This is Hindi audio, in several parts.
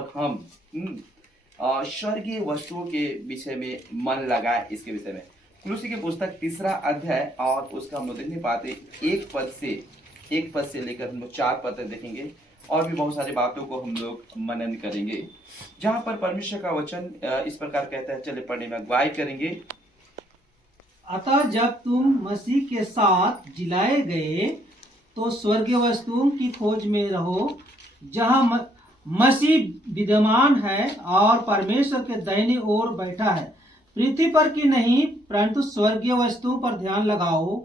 पर हम स्वर्गीय वस्तुओं के विषय में मन लगाए। इसके विषय में कुलुसी की पुस्तक 3 अध्याय और उसका हम देखने पाते 1 पद से लेकर हम लोग 4 पद तक देखेंगे और भी बहुत सारी बातों को हम लोग मनन करेंगे, जहां पर परमेश्वर का वचन इस प्रकार कहता है। चले पढ़ने में अगुवाई करेंगे। अतः जब तुम मसीह के साथ जिलाए गए तो स्वर्गीय वस्तुओं की खोज में रहो, जहां मसीह विद्यमान है और परमेश्वर के दाहिनी ओर बैठा है। पृथ्वी पर की नहीं परंतु स्वर्गीय वस्तुओं पर ध्यान लगाओ,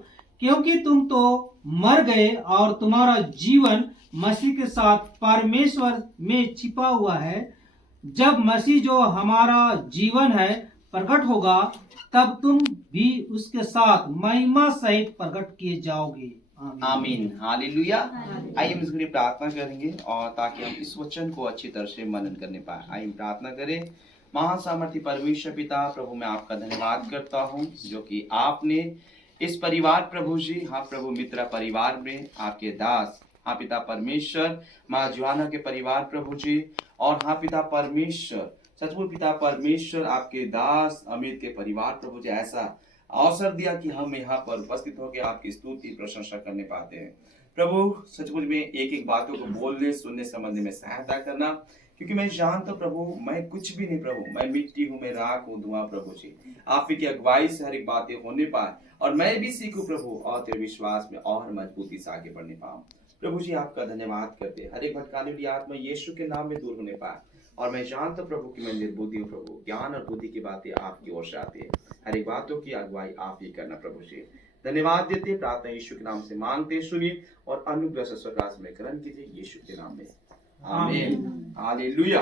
क्योंकि तुम तो मर गए और तुम्हारा जीवन मसीह के साथ परमेश्वर में छिपा हुआ है। जब मसीह जो हमारा जीवन है प्रकट होगा, तब तुम भी उसके साथ महिमा सहित प्रकट किए जाओगे। आमीन, हालेलुया। आइए हम इसके लिए प्रार्थना करेंगे और ताकि हम इस वचन को अच्छी तरह से मनन करने पाए। आइए प्रार्थना करें। महासामर्थी परमेश्वर पिता प्रभु, मैं आपका धन्यवाद करता हूँ जो कि आपने इस परिवार प्रभु जी, हाँ प्रभु मित्र परिवार में आपके दास, हाँ पिता परमेश्वर माँ जुआना के परिवार प्रभु जी, और हाँ पिता परमेश्वर सचमुच पिता परमेश्वर आपके दास अमित के परिवार प्रभु जी ऐसा अवसर दिया कि हम यहाँ पर उपस्थित होकर आपकी स्तुति प्रशंसा करने पाते हैं। प्रभु सचमुच में एक एक बातों को बोलने सुनने समझने में सहायता करना, क्योंकि मैं जानता हूं प्रभु मैं कुछ भी नहीं प्रभु, मैं मिट्टी हूँ, मैं राख हूँ, धुआं प्रभु जी। आप ही की अगुवाई से हर एक बातें होने पाए और मैं भी सीखूं प्रभु, और तेरे विश्वास में और मजबूती से आगे बढ़ने पाऊं। प्रभु जी आपका धन्यवाद करते, हर एक भटकाने वाली आत्मा यीशु के नाम में दूर होने पाए। और मैं जानता हूं प्रभु कि मैं निर्बुद्धि हूँ प्रभु, ज्ञान और बुद्धि की बातें आपकी ओर से आती है। हर एक बातों की अगुवाई आप ही करना प्रभु जी। धन्यवाद देते, प्रार्थना यीशु के नाम से मांगते, सुनिए और अनुग्रह से स्वर्गास में ग्रहण कीजिए यीशु के नाम में, आमीन, हालेलुया।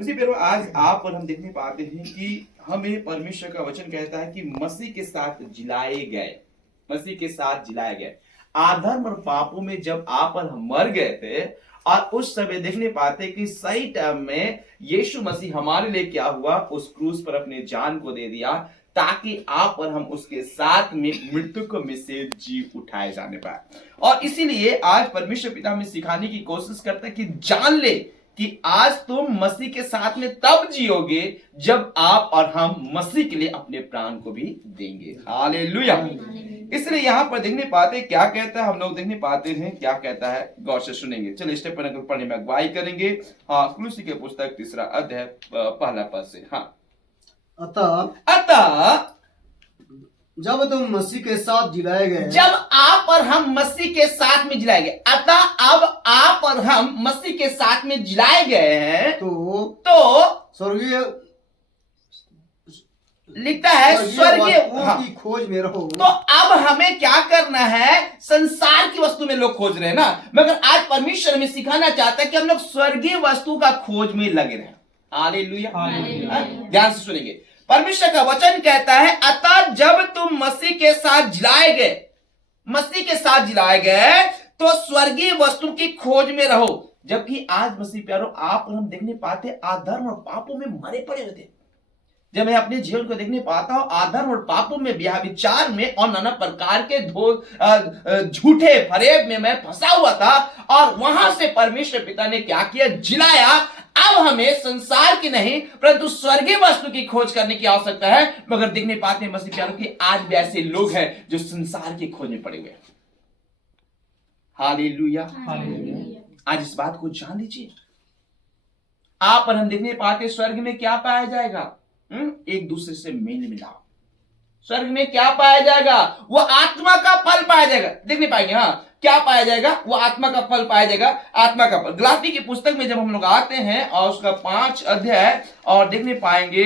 उसी पर आज आप और हम देखने पाते हैं कि हमें परमेश्वर का वचन कहता है कि मसीह के साथ जिलाए गए, मसीह के साथ जिलाए गए। आधर्म और पापों में जब आप और हम मर गए थे, और उस समय देखने पाते कि सही टाइम में यीशु मसीह हमारे लिए क्या हुआ, उस क्रूस पर अपने जान को दे दिया, ताकि आप और हम उसके साथ में मृत्यु को में से जी उठाए जाने पाए। और इसीलिए आज परमेश्वर पिता में सिखाने की कोशिश करता है कि जान ले कि आज तुम मसीह के साथ में तब जियोगे जब आप और हम मसीह के लिए अपने प्राण को भी देंगे। हालेलुया। इसलिए यहाँ पर देखने पाते क्या कहता है, हम लोग देखने पाते हैं क्या कहता है, गौर से सुनेंगे। चलिए स्टेप पर पढ़ने में अगुवाई करेंगे। हाँ, कुलुसी के पुस्तक 3 अध्याय 1 पद से। हाँ, अतः जब तुम मसीह के साथ जिलाए गए, जब आप और हम मसीह के साथ में जिलाए गए, अतः अब आप और हम मसीह के साथ में जिलाए गए हैं, तो स्वर्गीय लिखता है स्वर्गीय की खोज में रहो। तो अब हमें क्या करना है, संसार की वस्तु में लोग खोज रहे हैं ना, मगर आज परमेश्वर में सिखाना चाहता है कि हम लोग स्वर्गीय वस्तु का खोज में लगे रहे। हालेलुया। ध्यान से सुनेंगे। परमेश्वर का वचन कहता है, अतः जब तुम मसीह के साथ जिलाए गए, मसीह के साथ जिलाए गए तो स्वर्गीय वस्तु की खोज में रहो। जबकि आज मसीह प्यारो आप और हम देखने पाते आधर्म और पापों में मरे पड़े हुए थे। जब मैं अपने जीवन को देखने पाता हूं, आधर्म और पापों में, ब्याह विचार में और नाना प्रकार के झूठे फरेब में मैं फंसा हुआ था, और वहां से परमेश्वर पिता ने क्या किया, जिलाया। अब हमें संसार की नहीं परंतु स्वर्गीय वस्तु की खोज करने की आवश्यकता है। मगर देखने पाते हैं मसीह प्यारों की आज भी ऐसे लोग हैं जो संसार की खोज में पड़े हुए हैं। हालेलुया। आज इस बात को जान लीजिए। आप और हम देखने पाते स्वर्ग में क्या पाया जाएगा, एक दूसरे से मेल मिलाओ। स्वर्ग में क्या पाया जाएगा, वो आत्मा का फल पाया जाएगा। देखने पाएंगे, हाँ क्या पाया जाएगा, वो आत्मा का फल पाया जाएगा, आत्मा का फल। गलाती की पुस्तक में जब हम लोग आते हैं और उसका 5 अध्याय और देखने पाएंगे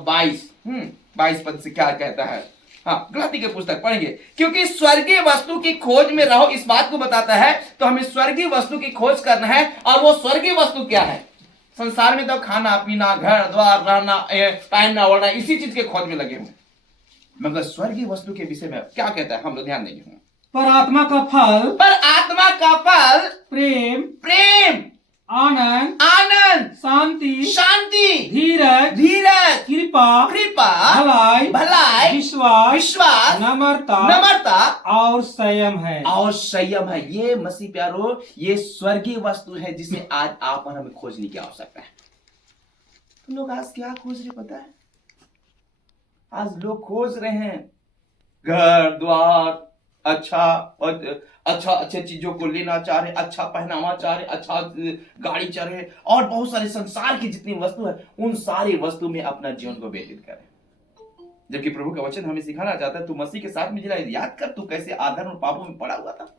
22 पद से क्या कहता है। हाँ, गलाती की पुस्तक पढ़ेंगे। क्योंकि स्वर्गीय वस्तु की खोज में रहो, इस बात को बताता है। तो हमें स्वर्गीय वस्तु की खोज करना है, और वो स्वर्गीय वस्तु क्या है। संसार में तो खाना पीना, घर द्वार, रहना, पहनना ओढ़ना, इसी चीज के खोज में लगे हुए, मगर स्वर्गीय वस्तु के विषय में क्या कहता है, हम लोग ध्यान देंगे। पर आत्मा का फल प्रेम, आनंद, शांति, धीरज, कृपा, भलाई, विश्वास, नम्रता और संयम है। ये मसीह प्यारो, ये स्वर्गीय वस्तु है जिसे आज आप और हमें खोजने की आवश्यकता है। तो लोग आज क्या खोज रहे पता है? आज लोग खोज रहे हैं घर द्वार, अच्छा और अच्छे चीजों को लेना चाह रहे, अच्छा पहनावा चाह रहे, अच्छा गाड़ी चाह रहे, और बहुत सारे संसार की जितनी वस्तु है उन सारी वस्तु में अपना जीवन को व्यतीत करें। जबकि प्रभु का वचन हमें सिखाना चाहता है, तू मसीह के साथ में जिला। याद कर, तू कैसे आधर्म और पापों में पड़ा हुआ था।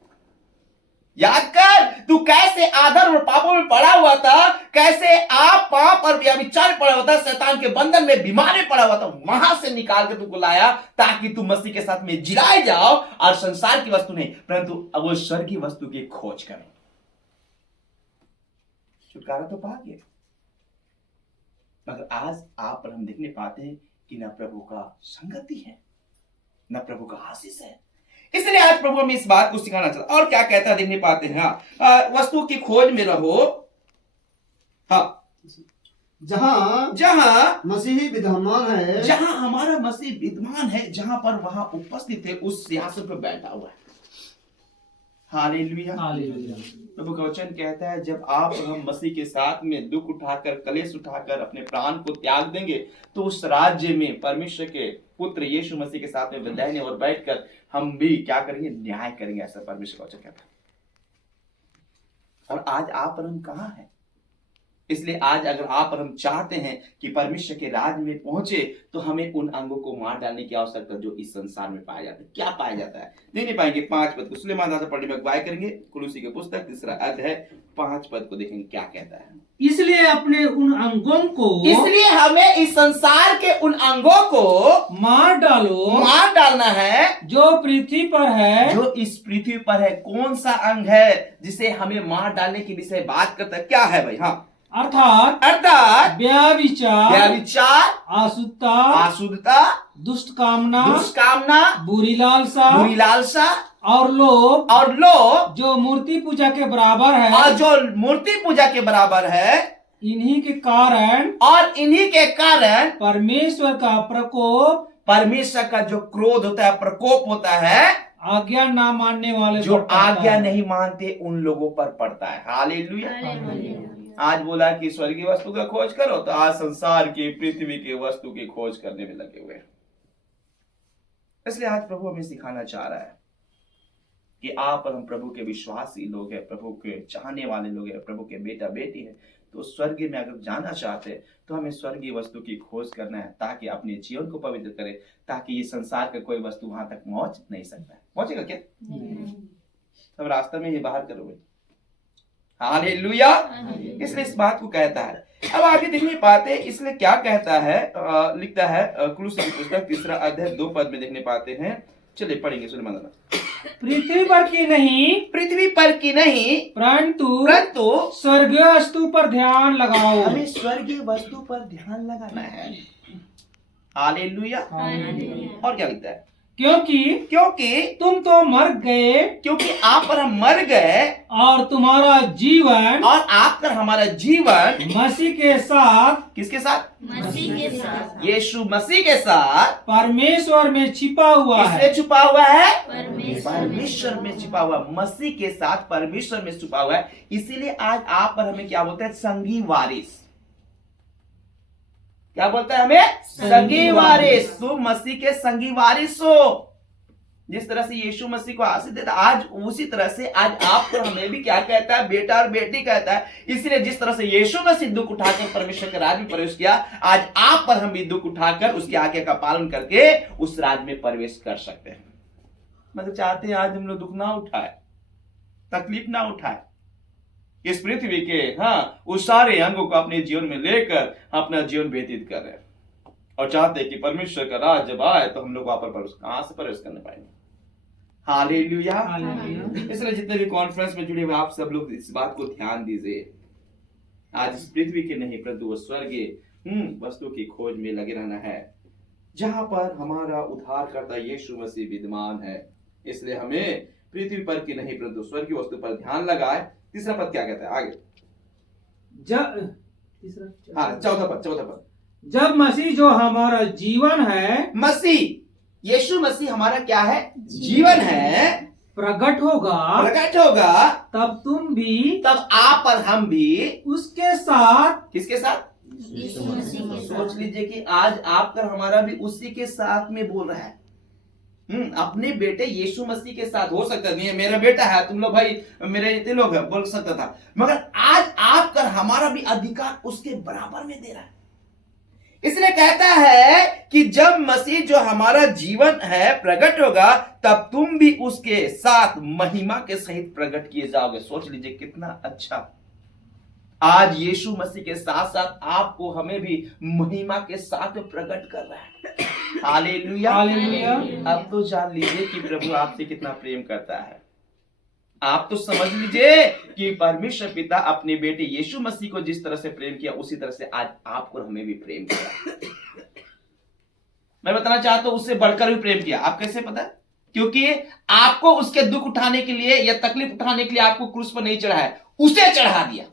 याद कर, तू कैसे आधर्म और पापों में पड़ा हुआ था, कैसे आप पाप और व्यभिचार में पड़ा हुआ था, शैतान के बंधन में, बीमार में पड़ा हुआ था। वहां से निकाल के तुमको लाया ताकि तू मसीह के साथ में जिलाए जाओ, और संसार की वस्तु नहीं परंतु वो स्वर्गीय वस्तु की खोज करें। छुटकारा तो पा गए, मगर आज आप और हम देखने पाते हैं कि न प्रभु का संगति है, न प्रभु का आशीष है। इसलिए आज प्रभु हमें इस बात को सिखाना चाहता है। और क्या कहता है देखने पाते हैं। वस्तु की खोज में रहो। हाँ, जहाँ जहां मसीही विद्यमान है, जहां हमारा मसीह विद्यमान है, जहां पर वहां उपस्थित है, उस सिंहासन पर बैठा हुआ है। हालेलुया। प्रभु का वचन कहता है, जब आप और हम मसीह के साथ में दुख उठाकर, कलेश उठाकर अपने प्राण को त्याग देंगे, तो उस राज्य में परमेश्वर के पुत्र यीशु मसीह के साथ में दाहिने और बैठकर हम भी क्या करेंगे? न्याय करेंगे, ऐसा परमेश्वर का वचन कहता है। और आज आप और हम कहां हैं? इसलिए आज अगर आप और हम चाहते हैं कि परमेश्वर के राज में पहुंचे, तो हमें उन अंगों को मार डालने की आवश्यकता जो इस संसार में पाया जाता है। क्या पाया जाता है? नहीं पाएंगे। 5 पद को सुलेमान दास पढ़ने में अगुवाई करेंगे। कुलुसी के पुस्तक 3 अध्याय 5 पद को देखेंगे क्या कहता है। इसलिए अपने उन अंगों को, इसलिए हमें इस संसार के उन अंगों को मार डालना है जो पृथ्वी पर है, जो इस पृथ्वी पर है। कौन सा अंग है जिसे हमें मार डालने की विषय बात करता है? क्या है भाई? हाँ, अर्थात व्यभिचार, आशुद्धता, दुष्ट कामना, बुरी लालसा और लोभ, जो मूर्ति पूजा के बराबर है, और जो मूर्ति पूजा के बराबर है, इन्हीं के कारण परमेश्वर का प्रकोप, परमेश्वर का जो क्रोध होता है, प्रकोप होता है, आज्ञा ना मानने वाले, जो आज्ञा नहीं मानते उन लोगों पर पड़ता है। हालेलुया। आज बोला कि स्वर्गीय वस्तु का खोज करो, तो आज संसार की, पृथ्वी की वस्तु की खोज करने में लगे हुए हैं। इसलिए आज प्रभु हमें सिखाना चाह रहा है कि आप और हम प्रभु के विश्वासी लोग हैं, प्रभु के चाहने वाले लोग हैं, प्रभु के बेटा बेटी है। तो स्वर्ग में अगर जाना चाहते हैं तो हमें स्वर्गीय वस्तु की खोज करना है, ताकि अपने जीवन को पवित्र करें, ताकि ये संसार का कोई वस्तु वहां तक पहुंच नहीं सकता है। पहुंचेगा क्या? तब रास्ते में ये बाहर करोगे। हालेलुया। इसलिए इस बात को कहता है। अब आगे देखने पाते हैं, इसलिए क्या कहता है, लिखता है कुलुसी की पुस्तक 3 अध्याय 2 पद में देखने पाते हैं। चलिए पढ़ेंगे, सुन माना। पृथ्वी पर की नहीं परंतु स्वर्गीय वस्तु पर ध्यान लगाओ। हमें स्वर्गीय वस्तु पर ध्यान लगाना है। हालेलुया। और क्या लिखता है? क्योंकि तुम तो मर गए, क्योंकि आप पर हम मर गए, और तुम्हारा जीवन, और आप पर हमारा जीवन मसीह के साथ, किसके साथ? मसीह के साथ, यीशु मसीह के साथ परमेश्वर में छिपा हुआ है। किसमें छुपा हुआ है? परमेश्वर में छिपा हुआ, मसीह के साथ परमेश्वर में छुपा हुआ है। इसीलिए आज आप पर हमें क्या बोलते हैं? संगी वारिस। क्या बोलता है हमें? संगी वारिस। तुम मसीह के संगी वारिस हो। जिस तरह से यीशु मसीह को आशीष देता, आज उसी तरह से आज आपको हमें भी क्या कहता है? बेटा और बेटी कहता है। इसलिए जिस तरह से यीशु मसीह दुख उठाकर परमेश्वर के राज्य में प्रवेश किया, आज आप पर हम भी दुख उठाकर उसकी आज्ञा का पालन करके उस राज्य में प्रवेश कर सकते हैं। मतलब चाहते हैं आज हम लोग दुख ना उठाए, तकलीफ ना उठाए, इस पृथ्वी के उस सारे अंगों को अपने जीवन में लेकर अपना जीवन व्यतीत कर रहे हैं, और चाहते हैं कि परमेश्वर का राज जब आए तो हम लोग वहां पर कहां से प्रवेश करने पाएंगे। हालेलुया। इसलिए जितने भी कॉन्फ्रेंस में जुड़े हुए आप सब लोग इस बात को ध्यान दीजिए। आज इस पृथ्वी के नहीं परंतु वो स्वर्गीय वस्तु की खोज में लगे रहना है, जहां पर हमारा उद्धारकर्ता यीशु मसीह विद्यमान है। इसलिए हमें पृथ्वी पर की नहीं परंतु स्वर्गीय वस्तु पर ध्यान लगाए। तीसरा पद क्या कहता है आगे? चौथा पद। जब मसीह जो हमारा जीवन है, मसीह यीशु मसीह हमारा क्या है? जीवन है, प्रकट होगा, तब तुम भी, तब आप और हम भी उसके साथ, किसके साथ? यीशु मसीह के साथ। सोच लीजिए कि आज आपका हमारा भी उसी के साथ में बोल रहा है। अपने बेटे यीशु मसीह के साथ। हो सकता नहीं है मेरा बेटा है, तुम लोग भाई मेरे इतने लोग हैं, बोल सकता था, मगर आज आपका हमारा भी अधिकार उसके बराबर में दे रहा है। इसलिए कहता है कि जब मसीह जो हमारा जीवन है प्रकट होगा, तब तुम भी उसके साथ महिमा के सहित प्रकट किए जाओगे। सोच लीजिए कितना अच्छा, आज यीशु मसीह के साथ साथ आपको हमें भी महिमा के साथ प्रकट कर रहा है। हालेलुया। हालेलुया। अब तो जान लीजिए कि प्रभु आपसे कितना प्रेम करता है। आप तो समझ लीजिए कि परमेश्वर पिता अपने बेटे यीशु मसीह को जिस तरह से प्रेम किया, उसी तरह से आज आपको हमें भी प्रेम किया। मैं बताना चाहता हूं उससे बढ़कर भी प्रेम किया। आप कैसे पता? क्योंकि आपको उसके दुख उठाने के लिए या तकलीफ उठाने के लिए आपको क्रूस पर नहीं चढ़ा है, उसे चढ़ा दिया।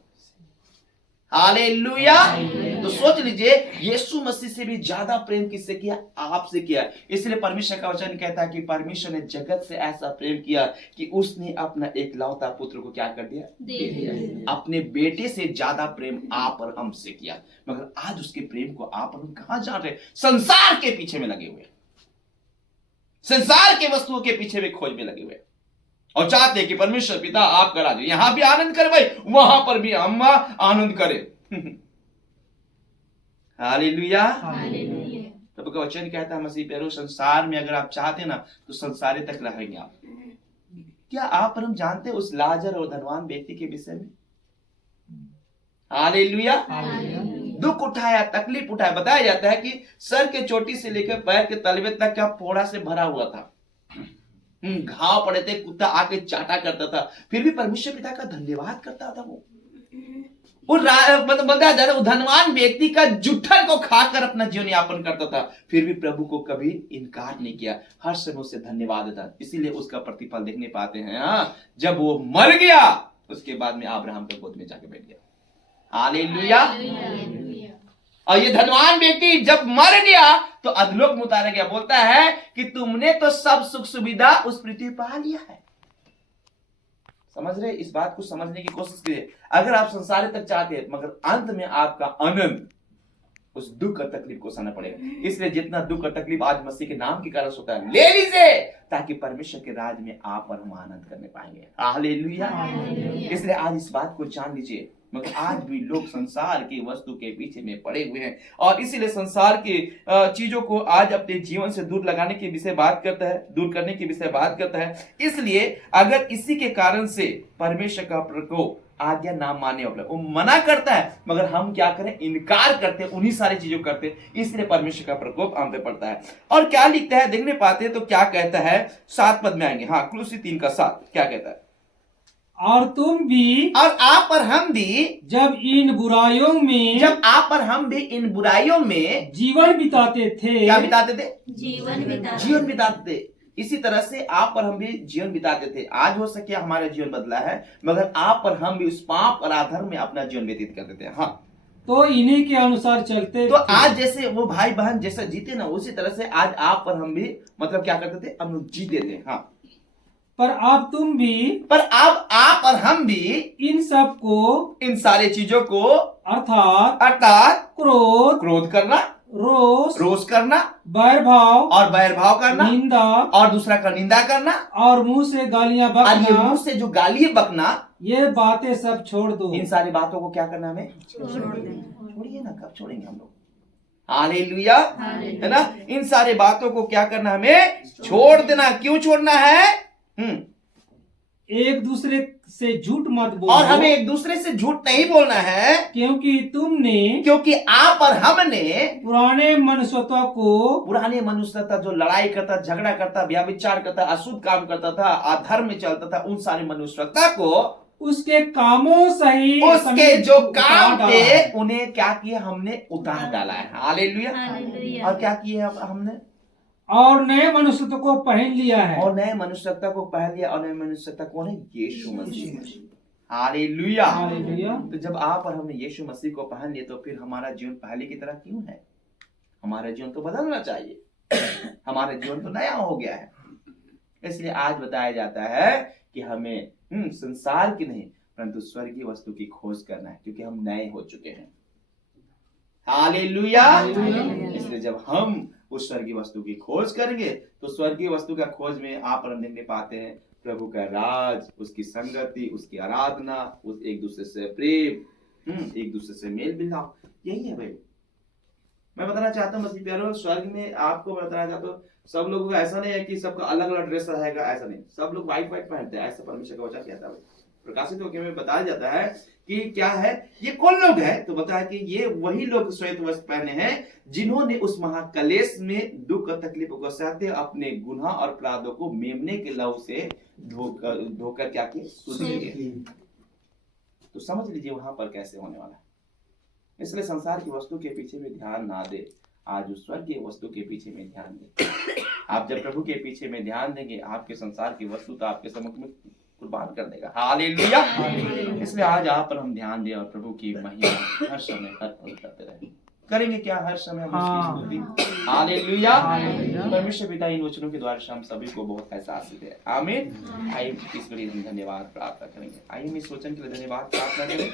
हालेलुया। तो सोच लीजिए यीशु मसीह से भी ज्यादा प्रेम किससे किया? आपसे किया। इसलिए परमेश्वर का वचन कहता है कि परमेश्वर ने जगत से ऐसा प्रेम किया कि उसने अपना एकलौता पुत्र को क्या कर दिया? दे दिया। अपने बेटे से ज्यादा प्रेम आप और हमसे किया। मगर आज उसके प्रेम को आप और हम कहां जान रहे? संसार के पीछे में लगे हुए, संसार के वस्तुओं के पीछे में खोज में लगे हुए, और चाहते हैं कि परमेश्वर पिता आपका राज्य यहां भी आनंद करे भाई, वहां पर भी हम आनंद करें। हालेलुया। हालेलुया। प्रभु का वचन कहता है मसीह प्यारो, संसार में अगर आप चाहते ना तो संसारी तक रहेंगे आप। क्या आप और हम जानते हैं उस लाजर और धनवान व्यक्ति के विषय में? हालेलुया। दुख उठाया, तकलीफ उठाया। बताया जाता है कि सर के चोटी से लेकर पैर के तलवे तक क्या फोड़ा से भरा हुआ था, घाव पड़े थे, कुत्ता आके चाटा करता था, फिर भी परमेश्वर पिता का धन्यवाद करता था। वो धनवान व्यक्ति का जुठन को खाकर अपना जीवन यापन करता था, फिर भी प्रभु को कभी इनकार नहीं किया, हर समय उसे धन्यवाद देता। इसीलिए उसका प्रतिफल देखने पाते हैं। जब वो मर गया उसके बाद में अब्राहम के गोद में जाके बैठ गया। हालेलुया। और ये धनवान व्यक्ति जब मर गया तो अधलोक में उतारा गया। बोलता है कि तुमने तो सब सुख सुविधा उस पृथ्वी पर पा लिया है। समझ रहे? इस बात को समझने की कोशिश कीजिए। अगर आप संसार तक चाहते हैं, मगर अंत में आपका आनंद उस दुख और तकलीफ को सहना पड़ेगा। इसलिए जितना दुख और तकलीफ आज मसीह के नाम के कारण होता है, ले लीजिए, ताकि परमेश्वर के राज में आप और हम आनंद करने पाएंगे। हालेलुया। इसलिए आज इस बात को जान लीजिए। मगर आज भी लोग संसार की वस्तु के पीछे में पड़े हुए हैं, और इसीलिए संसार की चीजों को आज अपने जीवन से दूर लगाने के विषय बात करता है, दूर करने के विषय बात करता है। इसलिए अगर इसी के कारण से परमेश्वर का प्रकोप आज्ञा ना मानने वाला वो मना करता है, मगर हम क्या करें? इनकार करते हैं, उन्हीं सारी चीजों करते हैं। इसलिए परमेश्वर का प्रकोप हम पे पड़ता है। और क्या लिखता है देखने पाते हैं तो क्या कहता है? 7 पद में आएंगे। हाँ, कुलुस्सी 3:7 क्या कहता है? और तुम भी, और आप और हम भी, जब इन बुराइयों में, जब आप और हम भी इन बुराइयों में जीवन बिताते थे। क्या बिताते थे? जीवन बिताते थे। इसी तरह से आप और हम भी जीवन बिताते थे। आज हो सके हमारा जीवन बदला है, मगर आप और हम भी उस पाप और अधर्म में अपना जीवन व्यतीत करते थे। हाँ, तो इन्हीं के अनुसार चलते तो थे। आज जैसे वो भाई बहन जैसा जीते ना, उसी तरह से आज आप और हम भी मतलब क्या करते थे? हम लोग जीते थे। हाँ, पर अब तुम भी, पर अब आप और हम भी इन सब को, इन सारे चीजों को, अर्थात क्रोध करना, रोष करना, बैर भाव और बैरभाव करना, निंदा, और दूसरा का निंदा करना, और मुंह से गालियां और ये बकना, मुंह से जो गाली बकना, ये बातें सब छोड़ दो। इन सारी बातों को क्या करना? हमें छोड़िए ना। कब छोड़ेंगे हम लोग? हालेलुया, है ना? इन सारी बातों को क्या करना? हमें छोड़ देना। क्यों छोड़ना है? एक दूसरे से झूठ मत बोलो, और हमें एक दूसरे से झूठ नहीं बोलना है, क्योंकि आप और हमने पुराने मनुष्यता जो लड़ाई करता, झगड़ा करता, व्यभिचार करता, अशुद्ध काम करता था, अधर्म में चलता था, उन सारी मनुष्यता को, उसके कामों सही, उसके जो काम थे उन्हें क्या किया? हमने उतार डाला है। हालेलुया। और क्या किया हमने? और नए मनुष्यत्व को पहन लिया है। और नए मनुष्यता को पहन लिया। और नए मनुष्यता कौन है? यीशु मसीह। हालेलुया। तो जब आप और हमने यीशु मसीह को पहन लिया, तो फिर हमारा जीवन पहले की तरह क्यों है? हमारा जीवन तो बदलना चाहिए। हमारा जीवन तो नया हो गया है। इसलिए आज बताया जाता है कि हमें संसार की नहीं परंतु स्वर्गीय वस्तु की खोज करना है, क्योंकि हम नए हो चुके हैं। हालेलुया। हालेलुया। इसलिए जब हम उस स्वर्गीय वस्तु की खोज करेंगे तो स्वर्गीय वस्तु का खोज में आप और हम देखने पाते हैं प्रभु का राज, उसकी संगति, उसकी आराधना, उस एक दूसरे से प्रेम, एक दूसरे से मेल मिलाप, यही है भाई। मैं बताना चाहता हूँ मसीह प्यारों, स्वर्ग में आपको मैं बताना चाहता हूँ सब लोगों का ऐसा नहीं है कि सबका अलग अलग ड्रेस रहेगा, ऐसा नहीं, सब लोग व्हाइट व्हाइट पहनते हैं, ऐसा परमेश्वर का वचन कहता है। प्रकाशित होकर में बताया जाता है कि क्या है, ये कौन लोग है, तो बताया कि ये वही लोग श्वेत वस्त्र पहने हैं जिन्होंने उस महाकलेश में दुख और तकलीफों को सहते अपने गुनाह और अपराधों को मेमने के लहू से धोकर क्या किए। तो समझ लीजिए वहां पर कैसे होने वाला है। इसलिए संसार की वस्तु के पीछे में ध्यान ना दे, आज उस स्वर्ग की वस्तु के पीछे में ध्यान दे। आप जब प्रभु के पीछे में ध्यान देंगे, आपके संसार की वस्तु तो आपके सम्मुख में कुर्बान कर देगा। हालेलुया। इसलिए आज आप पर हम ध्यान दें और प्रभु की महिमा हर समय हर पल करते रहें। करेंगे क्या? हर समय हम उसकी स्तुति। हालेलुया। परमेश्वर पिता इन वचनों के द्वारा हम सभी को बहुत एहसास है। आमीन। आइए इस घड़ी हम धन्यवाद प्रार्थना करेंगे। आइए हम इस वचन के लिए धन्यवाद प्रार्थना करें।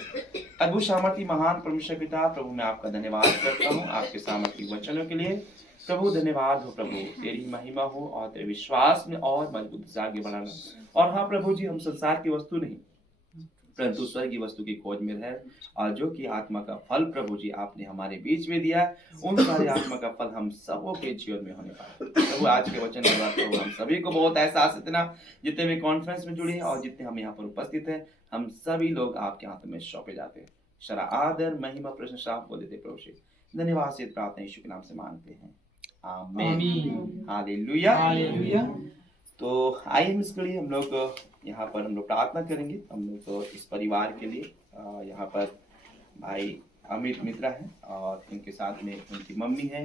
अद्भुत सामर्थी महान परमेश्वर पिता प्रभु, मैं आपका धन्यवाद करता हूँ आपके सामर्थी वचनों के लिए। प्रभु धन्यवाद हो प्रभु, तेरी महिमा हो और तेरे विश्वास में और मजबूत से आगे बढ़ाना। और हाँ प्रभु जी, हम संसार की वस्तु नहीं परंतु स्वर्गीय वस्तु की खोज में है, और जो कि आत्मा का फल प्रभु जी आपने हमारे बीच में दिया, उन सारे आत्मा का फल हम सबों के जीवन में होने पाए। प्रभु आज के वचन के बाद प्रभु हम सभी को बहुत एहसास इतना, जितने भी कॉन्फ्रेंस में जुड़े हैं और जितने हम यहाँ पर उपस्थित हैं, हम सभी लोग आपके हाथों में सौंपे जाते हैं। सारा आदर महिमा प्रशंसा आपको देते प्रभु जी। धन्यवाद से प्रार्थना यीशु के नाम से मांगते हैं, आमीन। हालेलुया। हालेलुया। तो आइए इस घड़ी हम लोग यहाँ पर हम लोग प्रार्थना करेंगे। हम लोग तो इस परिवार के लिए यहाँ पर भाई अमित मित्रा है और इनके साथ में उनकी मम्मी है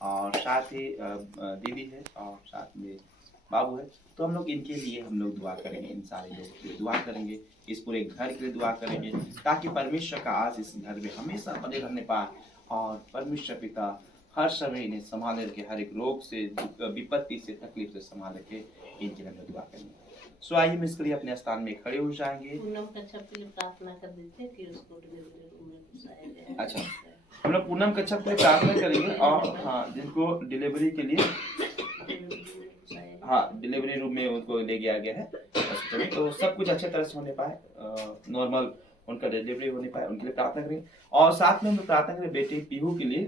और साथ ही दीदी है और साथ में बाबू है। तो हम लोग इनके लिए हम लोग दुआ करेंगे, इन सारे लोगों के लिए दुआ करेंगे, इस पूरे घर के लिए दुआ करेंगे, ताकि परमेश्वर का आज इस घर में हमेशा बने रहने पाए और परमेश्वर पिता हर समय इन्हें संभाले रखे, हर एक रोग से, विपत्ति से, तकलीफ से संभाल रखे। इनके लिए हम दुआ करेंगे। सो आइए हम इसके लिए अपने स्थान में खड़े हो जाएंगे। पूनम कच्छप के लिए प्रार्थना कर देते कि उसको डिलीवरी रूम में घुसाया जाए। अच्छा, हम लोग पूनम कच्छप के लिए प्रार्थना करेंगे और हाँ, जिनको डिलीवरी के लिए डिलीवरी रूम में उनको ले गया गया है, तो सब कुछ अच्छे तरह से होने पाए, नॉर्मल उनका डिलीवरी होने पाए, उनके लिए प्रार्थना करेंगे। और साथ में हम लोग प्रार्थना करें बेटे पीहू के लिए,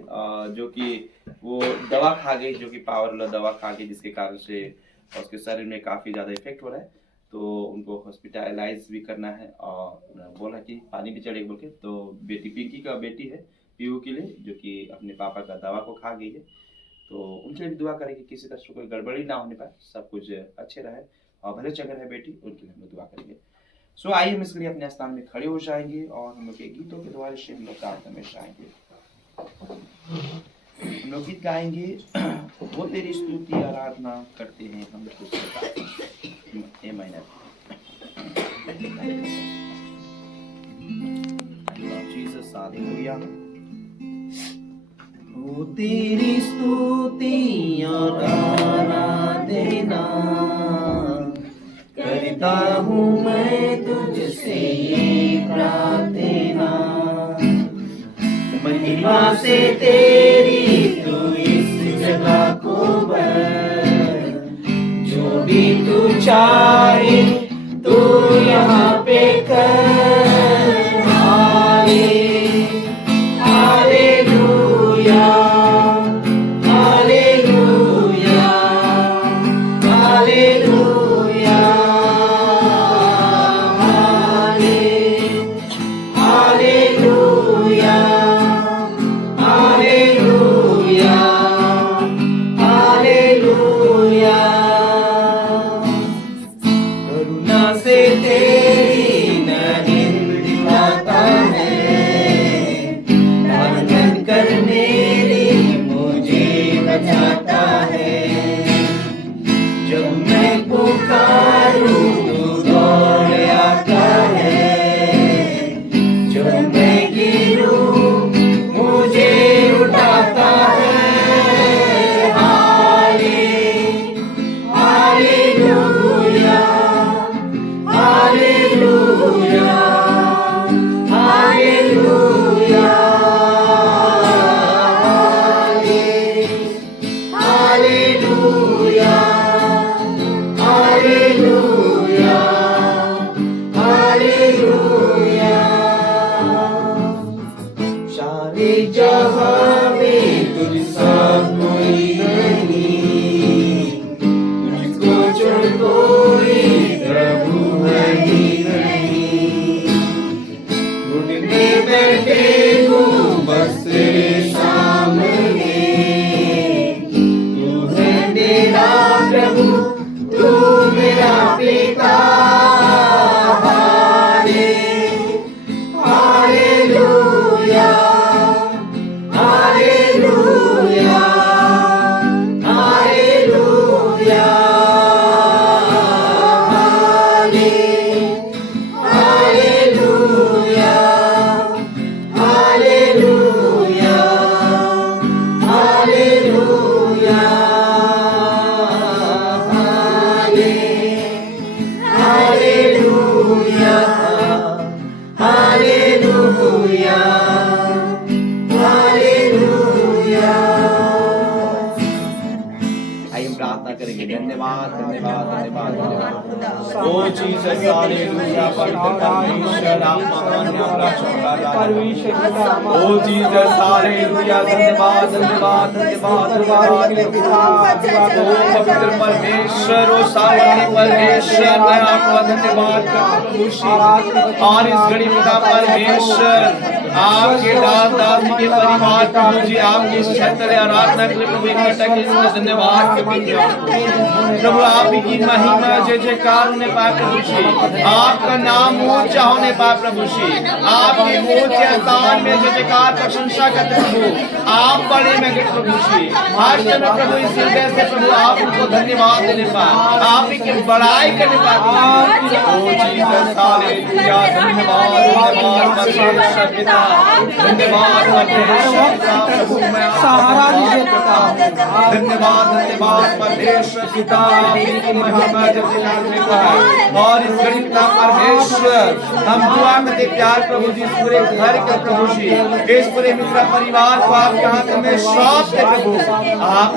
जो कि वो दवा खा गई, जो कि पावर दवा खा गई, जिसके कारण से उसके शरीर में काफ़ी ज़्यादा इफेक्ट हो रहा है। तो उनको हॉस्पिटलाइज भी करना है और बोला कि पानी भी चढ़ेगा बोल के। तो बेटी पिंकी का बेटी है पीहू के लिए, जो कि अपने पापा का दवा को खा गई है। तो उनके लिए भी दुआ करें कि किसी तरह से कोई गड़बड़ी ना होने पाए, सब कुछ अच्छे रहे और भले चंगर है बेटी, उनके लिए हम लोग दुआ करेंगे। सो आइए हम इसके लिए अपने स्थान में खड़े हो जाएंगे और हम लोग के गीतों के द्वारा से हम लोग प्रार्थना में जाएंगे। हम लोग गीत गाएंगे, वो तेरी स्तुति आराधना करते हैं हम जीसस हालेलुया। वो तेरी स्तुति और आराधना करता हूँ मैं तुझसे ये प्रार्थना, महिमा से तेरी तू इस जगह को भर, जो भी तू चाहे तू यहाँ पे कर। Hallelujah, hallelujah, hallelujah, hallelujah, hallelujah, hallelujah. करुणा से तेरी नहीं दिखाता है, सारे जहां में तुझसा कोई नहीं, तुझको छोड़ कोई प्रभु है ही नहीं। घुटने बैठे हूँ बस तेरे सामने, तू है मेरा प्रभु, तू मेरा पिता। Hallelujah, hallelujah, hallelujah, hallelujah, hallelujah, hallelujah, hallelujah, hallelujah, hallelujah. आइए हम प्रार्थना करेंगे। धन्यवाद धन्यवाद धन्यवाद धन्यवाद। ओ जीसस हालेलुया, पवित्र परमेश्वर आप महान हैं, आप राजा। ओ जीसस हालेलुया, धन्यवाद धन्यवाद धन्यवाद धन्यवाद। ओ पवित्र परमेश्वर, ओ सामर्थ्य परमेश्वर, मैं आपका धन्यवाद करता हूँ। और इस घड़ी पिता परमेश्वर आपके दास दासी के परिवार प्रभु जी आपकी छत्र आराधना के लिए प्रभु इकट्ठा के इसमें धन्यवाद प्रभु। आप की महिमा जय जयकार होने पाए प्रभु जी, आपका नाम ऊंचा होने पाए प्रभु जी, आपके ऊंचे स्थान में जय जयकार प्रशंसा करते प्रभु। आप बड़े में प्रभु जी, आज में प्रभु इस हृदय से प्रभु आप उनको धन्यवाद देने पाए, आप की बड़ाई करने पाए। ओ जीसस हालेलुया, धन्यवाद धन्यवाद परमेश्वर पिता, धन्यवाद परमेश्वर पिता प्रभु, मैं सहारा दीजिए पिता। धन्यवाद धन्यवाद परमेश्वर पिता, आपकी महिमा जय जयकार होने पाए। और इस घड़ी पिता परमेश्वर हम दुआ करते प्यार प्रभु जी, पूरे घर के प्रभु जी, इस पूरे मित्र परिवार को आपके हाथ में सौंपते प्रभु। आप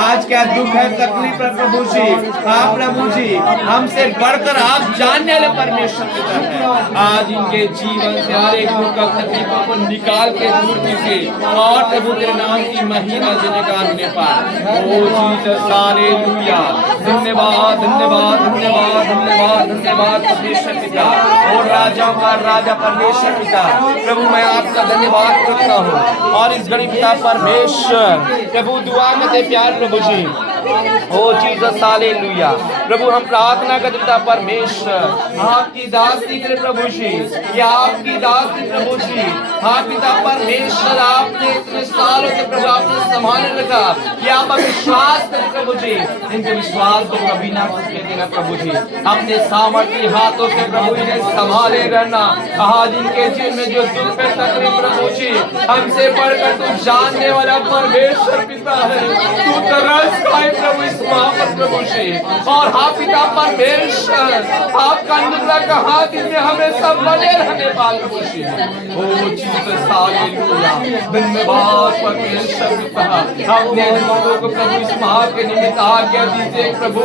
आज क्या दुख है तकलीफ है प्रभु जी, आप प्रभु जी हमसे बढ़कर आप जानने वाले परमेश्वर पिता है। आज इनके जीवन से हर एक दुख का तकलीफों को निकाल के दूर कीजिए और प्रभु तेरे नाम की महिमा जय जयकार होने पाए। ओ जीसस हालेलुया, धन्यवाद धन्यवाद धन्यवाद धन्यवाद धन्यवाद परमेश्वर पिता, और राजाओं का राजा परमेश्वर पिता प्रभु, मैं आपका धन्यवाद करता हूँ। और इस घड़ी पिता परमेश्वर प्रभु दुआ में दे प्यार प्रभु जी। ओ जीसस हालेलुया, प्रभु हम प्रार्थना करते पिता परमेश्वर आपकी दासी के प्रभु जी, या आपकी दासी प्रभु जी, हाँ पिता परमेश्वर आपने इतने सालों से प्रभु आपने संभाले रखा, कि आप विश्वास करें प्रभु जी, इनके विश्वास को कभी ना टूटने देना प्रभु जी। अपने सामर्थ्य हाथों से प्रभु इन्हें संभाले रहना। आज इनके जीवन में जो दुख है तकलीफ प्रभु जी, हमसे बढ़कर तू जानने वाला परमेश्वर पिता है, तू तरस खाए प्रभु इस महापर प्रभु जी। और हाँ पिता परमेश्वर आपका अनुग्रह का हाथ इनमें हमेशा बने रहने पाए प्रभु जी। ओ जीसस हालेलुया, धन्यवाद परमेश्वर पिता, अपने लोगों को प्रभु इस महा के निमित्त आज्ञा दीजिए प्रभु,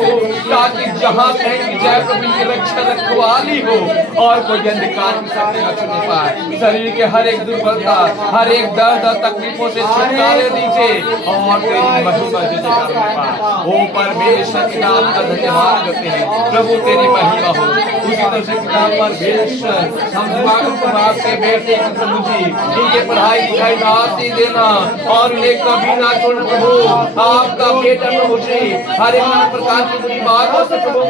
ताकि जहाँ कहीं भी जाए प्रभु की रक्षा रखवाली हो और कोई अंधकार की शक्ति न छूने पाए। शरीर के हर एक दुर्बलता, हर एक दर्द और तकलीफों से छुटकारे दीजिए और तेरी महिमा जय जयकार होने पाए। ओ परमेश्वर पिता आपका धन्यवाद करते हैं प्रभु, तेरी महिमा हो। उसी तरह से पिता परमेश्वर हम दुआ करते हैं आपके बेटे प्रभु जी, इनके पढ़ाई लिखाई में आशीष देना और उन्हें कभी ना छोड़ प्रभु। आपका बेटा प्रभु जी हर एक प्रकार की बुरी बातों से प्रभु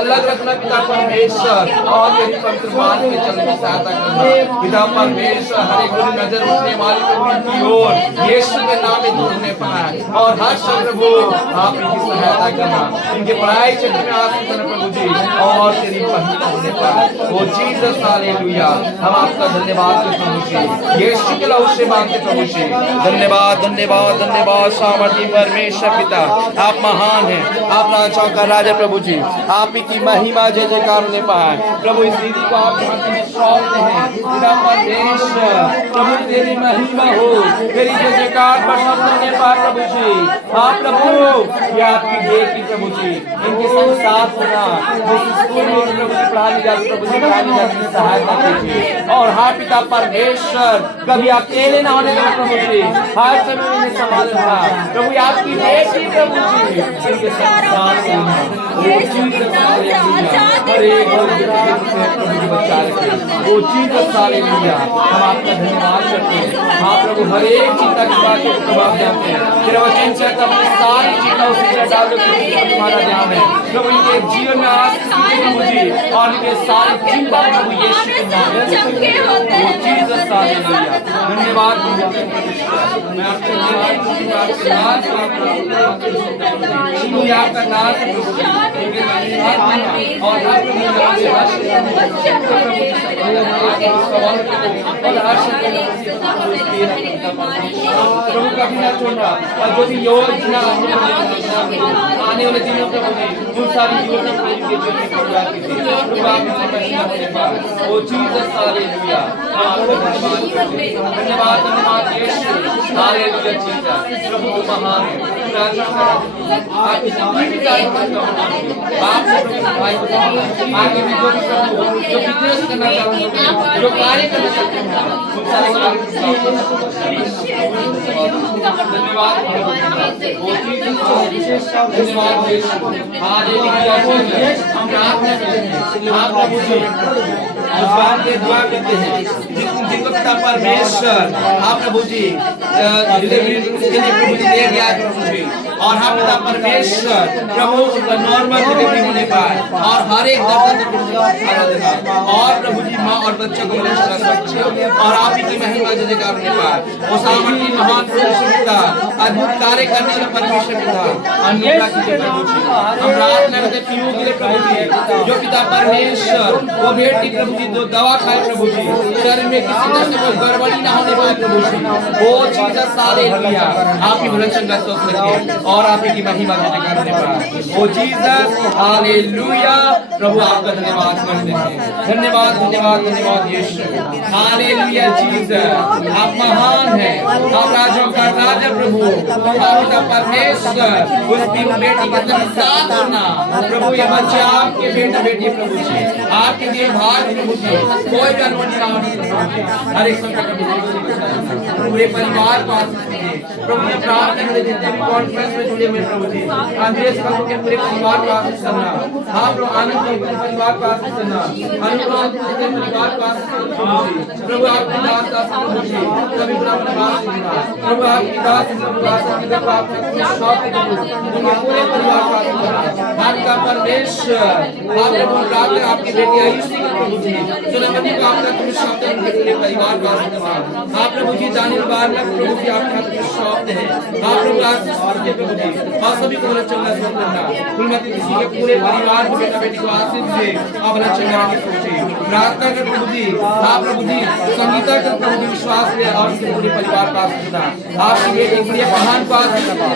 अलग रखना पिता परमेश्वर, और तेरी पवित्र बात में चलने की सहायता करना पिता परमेश्वर। हर एक बुरी नजर उठने वाली प्रभु की ओर यीशु के नाम में दूरने पाए, और हर प्रभु आप इनकी सहायता करना, इनके पढ़ाई क्षेत्र में आशीष देना प्रभु जी, और तेरी महिमा होने पाए। ओ जीसस हालेलुया, हम आपका धन्यवाद करते हैं प्रभु जी, यीशु के लहू से मांगते प्रभु जी। धन्यवाद धन्यवाद धन्यवाद सामर्थी परमेश्वर पिता, आप महान हैं, आप राजाओं का राजा प्रभु जी, आप की महिमा जय जयकार होने पाए प्रभु। इस दीदी को आप सौंपते हैं पिता परमेश्वर, प्रभु तेरी महिमा हो, तेरी जय जयकार प्रशंसा होने पाए प्रभु जी। आप प्रभु ये आपकी बेटी प्रभु जी, इनके संग साथ होना, जिस स्कूल में प्रभु जी पढ़ाई जाती प्रभु जी पढ़ाई जाती सहायता कीजिए। और हाँ पिता परमेश्वर, कभी अकेले ना होने देना प्रभु जी, हर समय उन्हें संभालना प्रभु। आपकी बेटी प्रभु जी, इनके संग साथ होना, बच्चा रखे वो चीज सारे लिया। हम आपका धन्यवाद करते हैं। हाँ प्रभु, हर एक चिंता की बात को प्रभाव जानते हैं। तेरा वचन से अपनी सारी चिंता उसी पर डाल दो, तुम्हारा ध्यान है प्रभु इनके जीवन में आज प्रभु जी, और इनके सारी चिंता प्रभु यीशु के नाम में चीज सारे लिया। धन्यवाद मैं आपके आपका नाम और प्रभु कभी ना छोड़ना। और जो भी योजना आने वाले दिनों में उन सारी योजना वो चीज सारे धन्यवाद धन्यवाद प्रभु महान आगे भी जो बिजनेस करना चाहते हैं, जो कार्य करना चाहते हैं, धन्यवाद दुआ करते हैं जिनको पिता परमेश्वर आप प्रभु जी डिलीवरी के लिए प्रभु जी दे गया प्रभु जी। और हम पिता परमेश्वर प्रभु नॉर्मल डिलीवरी होने पाए और हर एक दर्द और प्रभु जी माँ और बच्चों को और आप ही की महिमा जयकार होने पाए। वो सामर्थ्य महान परमेश्वर अद्भुत कार्य करने वाला परमेश्वर पिता अनुग्रह कीजिए प्रभु जी। हम प्रार्थना करते पीओ के लिए प्रभु जी, जो पिता परमेश्वर वो बेटी प्रभु जी जो दवा खाए प्रभु जी, शरीर में किसी तरह से कोई गड़बड़ी ना होने पाए प्रभु जी, वो चीज सारे लिया आप ही भला चंगा स्वस्थ रखिए और आप ही की महिमा जयकार होने पाए। ओ जीसस हालेलुया प्रभु आपका धन्यवाद करते हैं। धन्यवाद धन्यवाद धन्यवाद यीशु हालेलुया जीसस आप महान हैं, आप राजाओं का राजा प्रभु, आपका परमेश्वर उस बेटी के साथ होना प्रभु। ये बच्चे आपके बेटा बेटी प्रभु जी, आपके लिए भाग प्रभु जी, कोई गड़बड़ी ना होनी हर एक संकट पूरे परिवार पास प्रभु ये प्रार्थना करते जितने भी कॉन्फ्रेंस में जुड़े हुए प्रभु जी, अंग्रेज कल के पूरे परिवार पास करना, आप लोग आनंद के पूरे परिवार पास करना, अनुराग के परिवार पास करना प्रभु। आपकी दास दास प्रभु जी कभी ब्राह्मण पास करना प्रभु, आपकी दास प्रभु आपकी प्रार्थना पूरे परिवार पास करना। आपका परमेश्वर आप प्रभु प्रार्थना आपकी बेटी आयुषी का प्रभु जी सुनमनी को आपका तुम शब्द पूरे परिवार पास करना। आप प्रभु जी दानियल बारला प्रभु जी आपका शब्द है, आप प्रभु आशीष दीजिए प्रभु जी और सभी को चंगा करना। फुलमती किसी के पूरे परिवार को बेटा बेटी को आशीष दे आप चंगा प्रभु जी। प्रार्थना कर प्रभु जी आप प्रभु जी संगीता कर प्रभु जी विश्वास ले और उसके पूरे परिवार पास करना। आपकी बेटी बड़ी महान पास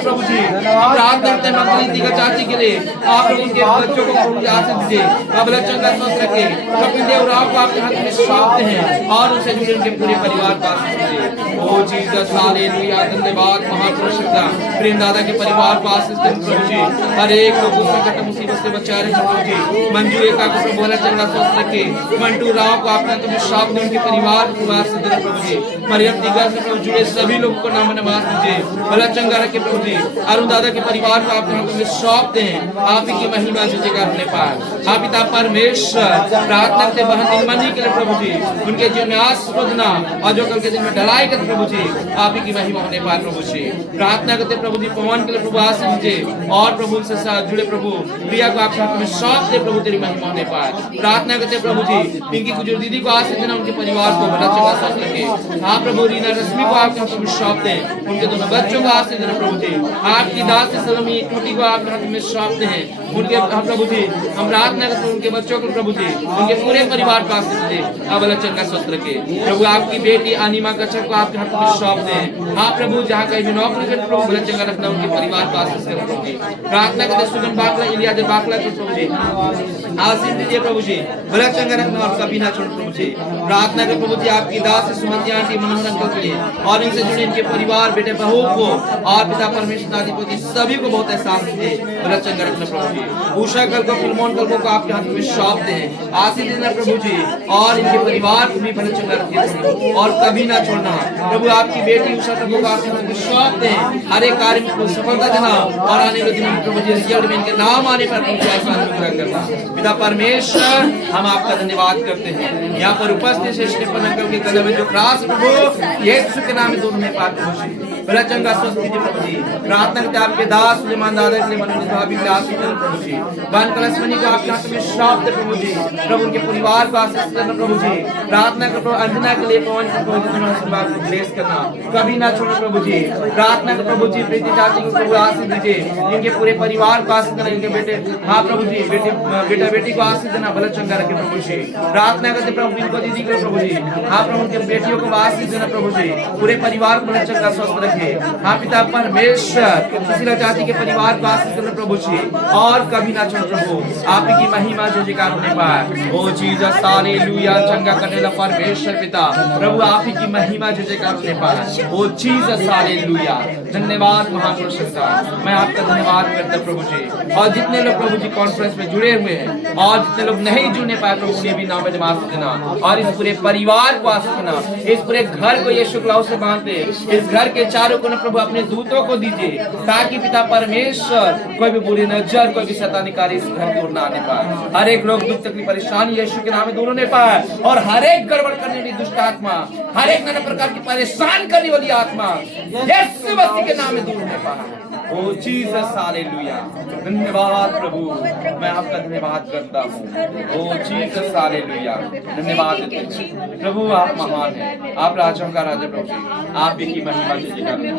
प्रभु जी प्रार्थना करते हैं मकलीती का चाची के लिए आप लोग उनके बच्चों को प्रभु जी आशीष दे अब चंगा स्वस्थ रखे। कपिल देव राव को आपके हाथ में सौंपते हैं और उनसे जुड़े उनके पूरे परिवार पास दे। ओ जीसस हालेलुया धन्यवाद महापुरुषता प्रेम दादा के परिवार पास प्रभु जी हर एक लोग संकट मुसीबत से बचा रहे प्रभु जी। मंजू एका को प्रभु भला चंगा स्वस्थ रखे। मंटू राव को आपने तुम शाप दे उनके परिवार को वास दे प्रभु जी। मरियम दीगर से प्रभु जुड़े सभी लोगों को नाम नमाज दीजिए भला चंगा रखे प्रभु जी। अरुण दादा के परिवार को आपने तुम्हें सौंप दे आप ही की महिमा जयकार होने पाए। आप पिता परमेश्वर प्रार्थना करते बहन निर्मली के लिए प्रभु जी उनके जीवन में आस्पदना और जो कल के दिन में ढलाई करते प्रभु जी आप ही की महिमा होने पाए प्रभु जी। प्रार्थना करते प्रभु जी पवन के लिए प्रभु आशीष दीजिए और प्रभु से साथ जुड़े प्रभु प्रिया को आप साथ में सौंप दे प्रभु तेरी महिमा होने पाए। प्रार्थना करते प्रभु जी पिंकी गुजर दीदी को आशीष देना उनके परिवार को भला चंगा स्वस्थ रखे। आप प्रभु रीना रश्मि को आपके हाथ में सौंप दे उनके दोनों बच्चों को आशीष देना प्रभु जी। आपकी दास सलोमी टूटी को आपके हाथ में सौंप दे उनके प्रभु जी। हम प्रार्थना करते उनके बच्चों को प्रभु जी उनके पूरे परिवार पास दे आप भला चंगा स्वस्थ रखे प्रभु। आपकी बेटी अनिमा कच्छप को आपके हाथ में सौंप दे आप प्रभु जहाँ कहीं भी नौकरी करते प्रभु भला चंगा रखना उनके परिवार पास प्रभु जी। प्रार्थना करते सुगन बाकला इलिया दे बाकला के प्रभु जी आशीष दीजिए प्रभु जी भला चंगा रखना और कभी ना छोड़ प्रभु जी। प्रार्थना कर प्रभु जी आपकी दास खास सुमति आंटी मनोहर अंकल के लिए और इनसे जुड़े इनके परिवार बेटे बहू को और पिता परमेश्वर दादी सभी को बहुत एहसास दे रचन रखना प्रभु जी। उषा कल को फिल्मोन कल को आपके हाथ में सौंप दें, आशीष देना प्रभु जी और इनके परिवार को भी भले चंगा रखिए और कभी ना छोड़ना प्रभु। आपकी बेटी उषा कल को आपके हाथ में सौंप दें, हर एक कार्य में सफलता देना और आने के दिनों में प्रभु जी रिजल्ट में इनके नाम आने पर प्रभु जी आसान पूरा करना। पिता परमेश्वर हम आपका धन्यवाद करते हैं यहाँ पर उपस्थित से स्टेफन अंकल के कदम में जो क्रास प्रभु यीशु के नाम में दोनों में पार प्रभु जी बड़ा चंगा स्वस्थ कीजिए प्रभु जी। प्रार्थना करते आपके दास सुलेमान दादा के लिए मनोनीत भाभी के आशीष देना प्रभु जी। बन कलशमणि को आपके हाथ में सौंप दे प्रभु जी, प्रभु उनके परिवार को आशीष देना प्रभु जी। प्रार्थना कर प्रभु अंजना के लिए पवन को परिवार को ब्लेस करना, कभी ना छोड़ो प्रभु जी। प्रार्थना कर प्रभु जी प्रीति चाची को प्रभु आशीष दीजिए, इनके पूरे परिवार को आशीष देना, इनके बेटे हाँ प्रभु जी बेटा बेटी को आशीष देना, भला चंगा रखे प्रभु जी। प्रार्थना करते प्रभु इनको दीदी को प्रभु जी हाँ प्रभु उनके बेटियों को आशीष देना प्रभु जी, पूरे परिवार को भला चंगा स्वस्थ रखे। हाँ पिता परमेश्वर सुशीला चाची के परिवार को आशीष देना प्रभु जी और कभी ना छोड़ प्रभु। आप की महिमा जो जयकार होने पाए ओ जीसस हालेलुया। चंगा करने वाला परमेश्वर पिता प्रभु आप ही की महिमा जो जयकार होने पाए ओ जीसस हालेलुया। धन्यवाद महापुरुषता, मैं आपका धन्यवाद करता प्रभु जी। और जितने लोग प्रभु जी कॉन्फ्रेंस में जुड़े हुए हैं और जितने लोग नहीं जुड़ने पाए प्रभु उन्हें भी नाम में आशीष देना और इस पूरे परिवार को आशीष देना, इस पूरे घर को यीशु क्लाउ से बांधते, इस घर के चारों कोने प्रभु अपने दूतों को दीजिए ताकि पिता परमेश्वर कोई भी बुरी नजर कोई भी शैतानी कार्य इस घर की ओर ना आने पाए। हर एक लोग दुख तकलीफ परेशानी यीशु के नाम में दूर होने पाए और हर एक गड़बड़ करने वाली दुष्ट आत्मा, हर एक नाना प्रकार की परेशान करने वाली आत्मा यीशु मसीह के नाम में दूर होने पाए ओ जीसस हालेलुया। धन्यवाद प्रभु, मैं आपका धन्यवाद करता हूँ ओ जीसस हालेलुया। धन्यवाद देते हैं प्रभु, आप महान हैं, आप राजाओं का राजा प्रभु जी। आप ही की महिमा जय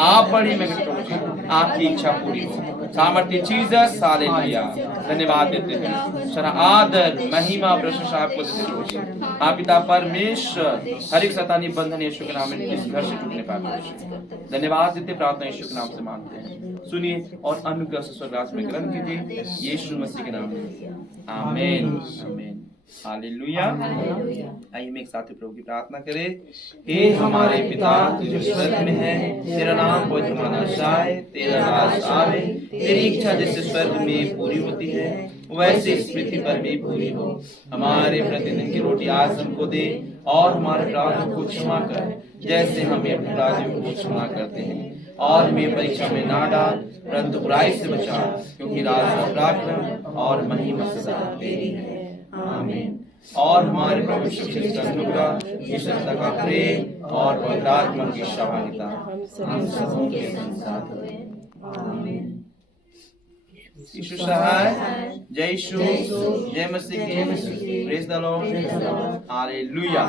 आप बड़ी मगन प्रभु जी, आपकी इच्छा पूरी हो सामर्थ्य जीसस हालेलुया। धन्यवाद देते हैं, सारा आदर महिमा प्रशंसा आपको देते प्रभु जी। आप पिता परमेश्वर हर एक शैतानी बंधन यीशु के नाम में इस घर से टूटने पाए। धन्यवाद देते, प्रार्थना यीशु के नाम से मांगते हैं, सुनिए और अनुग्रह से स्वर्गराज में ग्रहण कीजिए यीशु मसीह के नाम में आमीन आमीन हालेलुया। आइए हम एक साथ प्रभु की प्रार्थना करें। हे हमारे पिता जो स्वर्ग में है, तेरा नाम पवित्र माना जाए, तेरा राज आवे, तेरी इच्छा जैसे स्वर्ग में पूरी होती है वैसे इस पृथ्वी पर भी पूरी हो। हमारे प्रतिदिन की रोटी आज हमको दे और हमारे अपराधों को क्षमा कर जैसे हम अपने अपराधियों को क्षमा करते हैं, और हमें परीक्षा में ना डाल परंतु बुराई से बचा, क्योंकि राज पराक्रम और महिमा सदा तेरी है आमीन। और हमारे प्रभु यीशु मसीह का अनुग्रह, ईश्वर का प्रेम और पवित्र आत्मा की सहभागिता हम सबों के साथ हो आमीन। यीशु सहाय, जय यीशु, जय मसीह, प्रेज द लॉर्ड, हालेलुया।